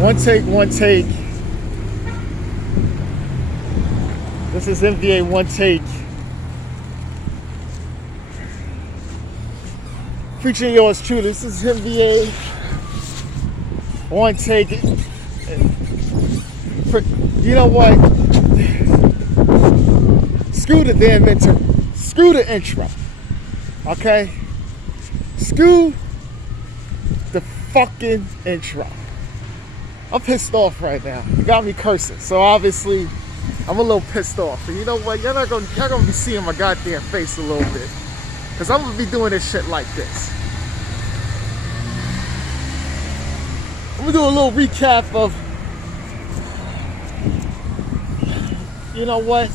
One take, one take. This is NBA One Take. Featuring yours truly. This is NBA One Take. You know what? Screw the damn intro. Screw the intro. Okay? Screw the fucking intro. I'm pissed off right now. You got me cursing. So obviously, I'm a little pissed off. But you know what? Y'all gonna be seeing my goddamn face a little bit. Cause I'm gonna be doing this shit like this. I'm gonna do a little recap of, you know what?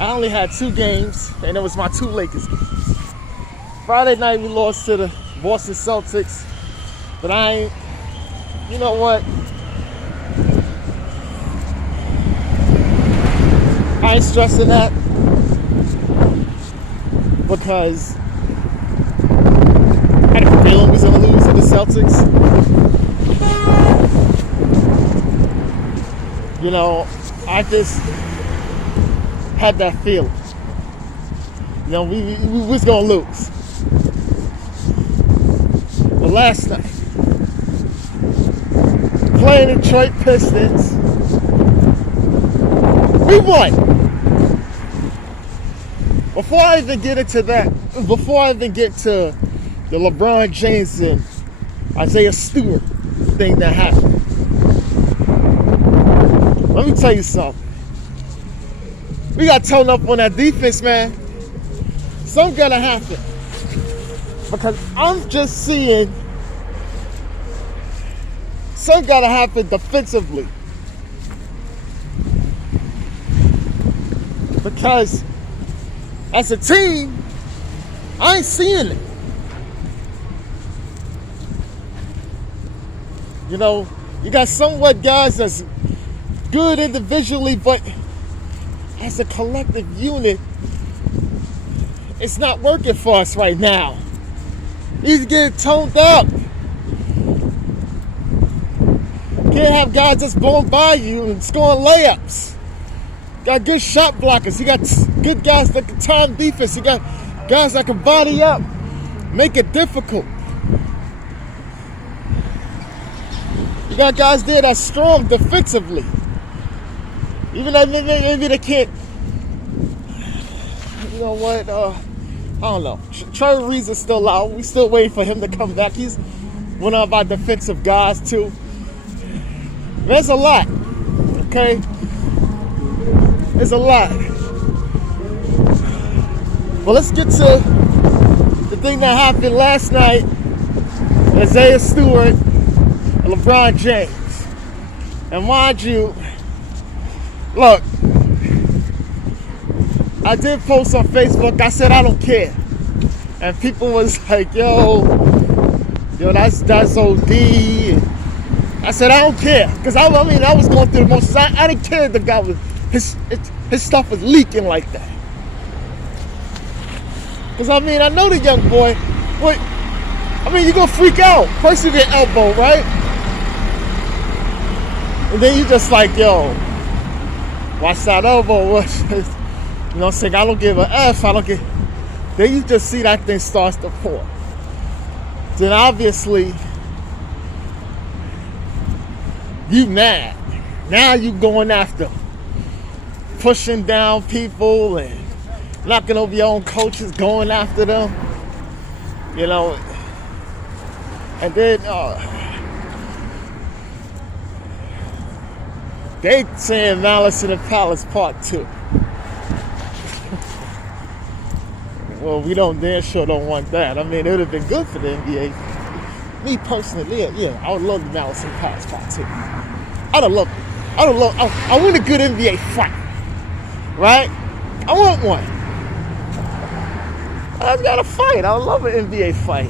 I only had 2 games, and it was my 2 Lakers games. Friday night we lost to the Boston Celtics, but you know what? I ain't stressing that because I had a feeling we was gonna lose to the Celtics. You know, I just had that feeling. You know, we was gonna lose. But last night, playing Detroit Pistons, we won. Before I even get into that, before I even get to the LeBron James and Isiah Stewart thing that happened, let me tell you something. We got toned up on that defense, man. Something gotta happen. Because I'm just seeing something gotta happen defensively. Because as a team, I ain't seeing it. You know, you got somewhat guys that's good individually, but as a collective unit, it's not working for us right now. He's getting toned up. Can't have guys just blowing by you and scoring layups. Got good shot blockers. You got good guys that can time defense. You got guys that can body up, make it difficult. You got guys there that's strong defensively. Even though maybe they can't. You know what? I don't know. Trey Reeves is still out. We still waiting for him to come back. He's one of our defensive guys too. There's a lot. Okay? There's a lot. Well, let's get to the thing that happened last night. Isiah Stewart and LeBron James. And mind you, look, I did post on Facebook. I said I don't care, and people was like, "Yo, that's OD." And I said I don't care because I was going through the motions. I didn't care if the guy was his stuff was leaking like that. Because I know the young boy. What? You gonna freak out. First you get elbow, right? And then you just like, yo, watch that elbow. You know what I'm saying? I don't give a F. I don't get. Then you just see that thing starts to pour. Then obviously, you mad. Now you going after pushing down people and knocking over your own coaches, going after them. You know. And then they saying Malice in the Palace Part 2. Well, we damn sure don't want that. It would have been good for the NBA. Me personally, yeah, I would love the Malice in the Palace Part 2. I'd have loved it. I want a good NBA fight. Right? I want one. I just got to fight. I would love an NBA fight.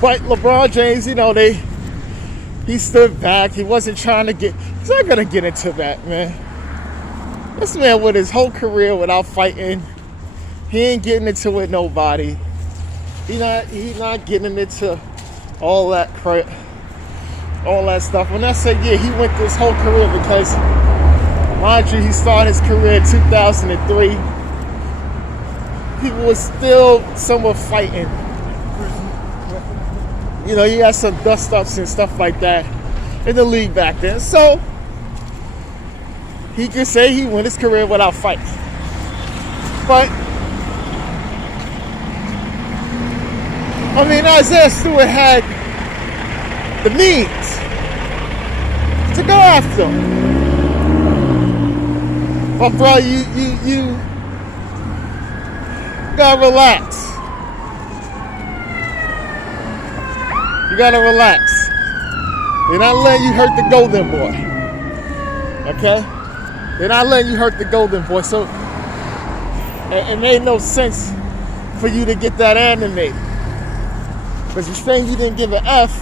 But LeBron James, he stood back. He wasn't trying to he's not going to get into that, man. This man with his whole career without fighting, he ain't getting into it with nobody. He not getting into all that stuff. When I say, yeah, he went this whole career because, mind you, he started his career in 2003. He was still somewhat fighting. You know, he had some dust-ups and stuff like that in the league back then. So, he could say he went his career without fighting. But, I mean, Isiah Stewart had the means to go after him. But bro, you gotta relax. You gotta relax. They're not letting you hurt the golden boy. Okay? They're not letting you hurt the golden boy. So it made no sense for you to get that animated. Because you're saying you didn't give an F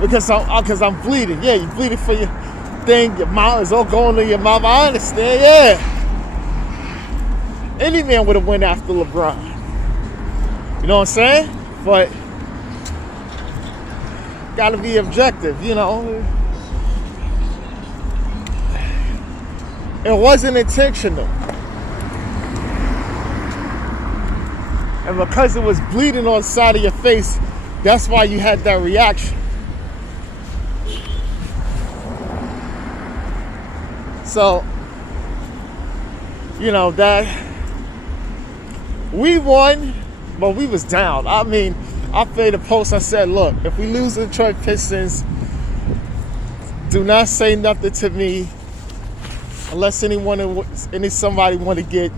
because I'm bleeding. Yeah, you bleeding for your thing. Your mouth is all going to your mouth. I understand, yeah. Any man would have went after LeBron. You know what I'm saying? But gotta be objective, you know. It wasn't intentional. And because it was bleeding on the side of your face, that's why you had that reaction. So, you know, that we won, but we was down. I mean, I made a post, I said, look, if we lose the Detroit Pistons, do not say nothing to me unless somebody want to get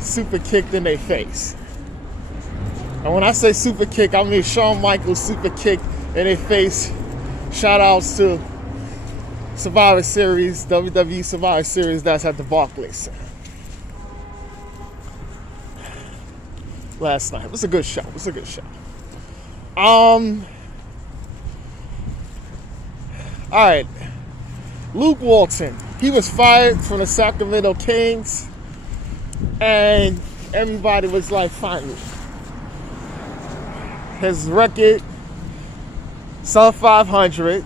super kicked in their face. And when I say super kick, I mean Shawn Michaels super kick in their face. Shout outs to Survivor Series, WWE Survivor Series, that's at the Barclays Center. Last night. It was a good show. Alright. Luke Walton. He was fired from the Sacramento Kings. And everybody was like, finally. His record, sub 500,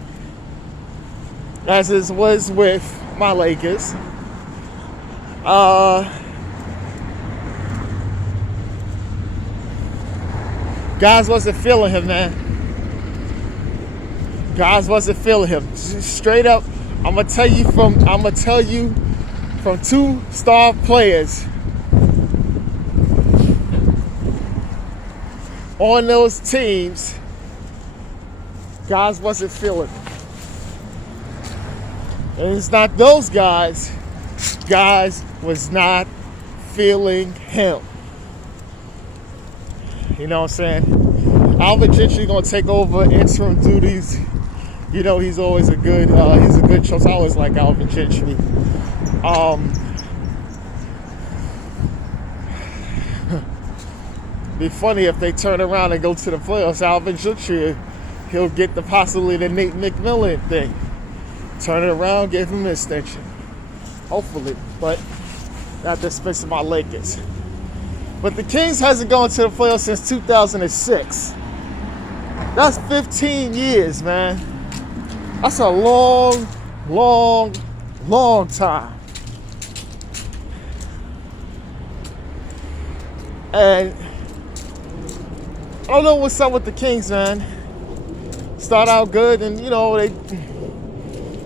as it was with my Lakers. Guys wasn't feeling him, man. Guys wasn't feeling him. Straight up, I'm gonna tell you from two star players on those teams, guys wasn't feeling him. And it's not those guys. Guys was not feeling him. You know what I'm saying? Alvin Gentry gonna take over interim duties. You know he's always a good choice. I always like Alvin Gentry. Be funny if they turn around and go to the playoffs. Alvin Gentry, he'll get possibly the Nate McMillan thing. Turn it around, give him an extension. Hopefully, but not the expense of my Lakers. But the Kings hasn't gone to the playoffs since 2006. That's 15 years, man. That's a long, long, long time. And I don't know what's up with the Kings, man. Start out good and, you know, they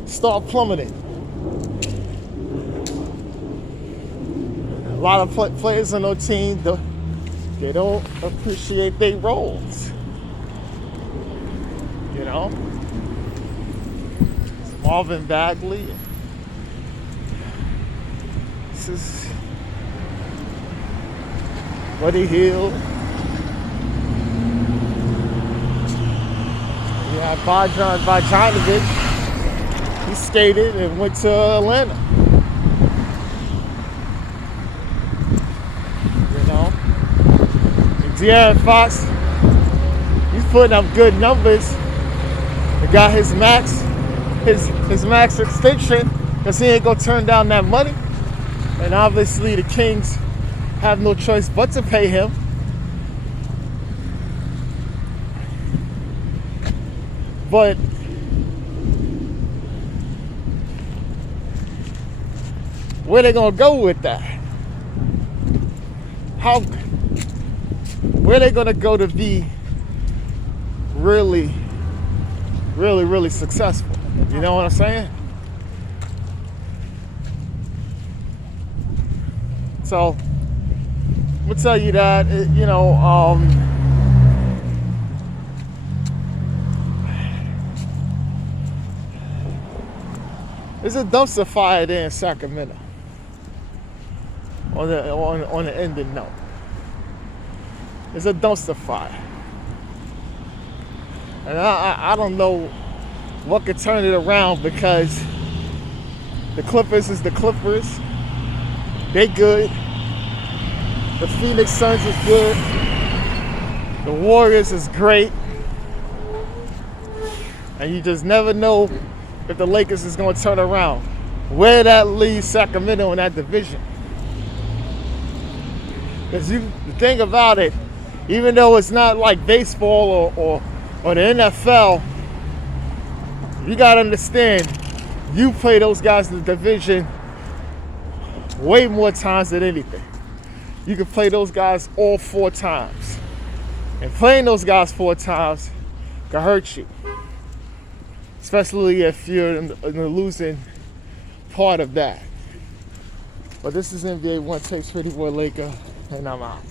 start plummeting. A lot of players on their team, they don't appreciate their roles. You know? Marvin Bagley. This is Buddy Hield. Yeah, Bojan Bogdanovic. He skated and went to Atlanta. You know? And De'Aaron Fox, he's putting up good numbers. He got his max extension because he ain't gonna turn down that money. And obviously the Kings have no choice but to pay him. But where they gonna go with that? Where they gonna go to be really successful? You know what I'm saying? So I'm gonna tell you that, there's a dumpster fire there in Sacramento. On the ending note, there's a dumpster fire, and I don't know what could turn it around, because the Clippers is the Clippers. They good. The Phoenix Suns is good. The Warriors is great. And you just never know if the Lakers is going to turn around. Where that leaves Sacramento in that division. Because the thing about it, even though it's not like baseball or the NFL, you got to understand, you play those guys in the division way more times than anything. You can play those guys all 4 times. And playing those guys 4 times can hurt you. Especially if you're in the losing part of that. But this is NBA Onetake, Pretty Boy Laker, and I'm out.